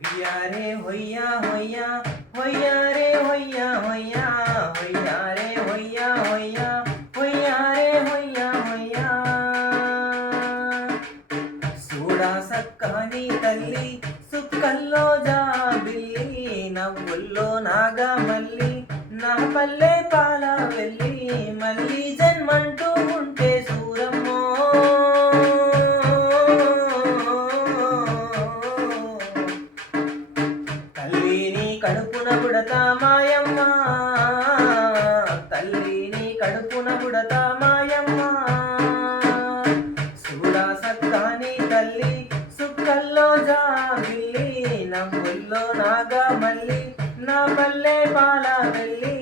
హొయ్యా రే హొయ్యా హొయ్యా హొయ్యా రే హొయ్యా హొయ్యా హొయ్యా రే హొయ్యా హొయ్యా హొయ్యా రే హొయ్యా హొయ్యా చూడా సక్కాని తల్లి సుక్కల్లో జాబిల్లి నవ్వుల్లో నాగా మల్లి నా పల్లె పాల వెళ్ళి మళ్ళీ జన్మంటూ ఉంటే సూరమ్మో తల్లిని కడుపున పుడతా మాయమ్మ తల్లిని కడుపున పుడతా మాయమ్మ చూడా సక్కాని తల్లి సుక్కల్లో జాబిల్లి నవ్వుల్లో నాగా మల్లి నా పల్లె పాల వెళ్ళి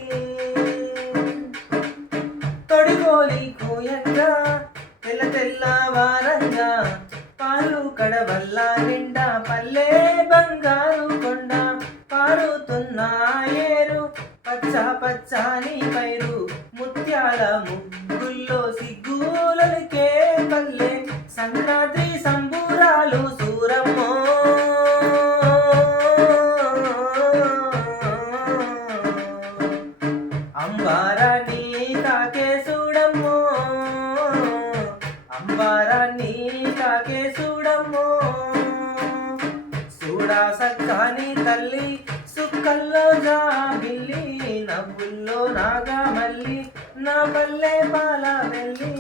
తొడిగోలి కూయంగా తెల్ల తెల్లవారంగా పాలు కడవల్ల నిండా పల్లె బంగారు కొండ పారుతున్న ఏరు పచ్చ పచ్చని పైరు ముత్యాల ముగ్గుల్లో సిగ్గులకే పల్లె సంక్రాంతి సంబూరాలు సూరమ్మో అంబారాన్ని తాకే చూడమ్మో అంబారాన్ని తాకే చూడమ్మో చూడా సక్కాని తల్లి సుక్కల్లో జాబిల్లి నవ్వుల్లో నాగా మల్లి నా పల్లె పాల వెళ్ళి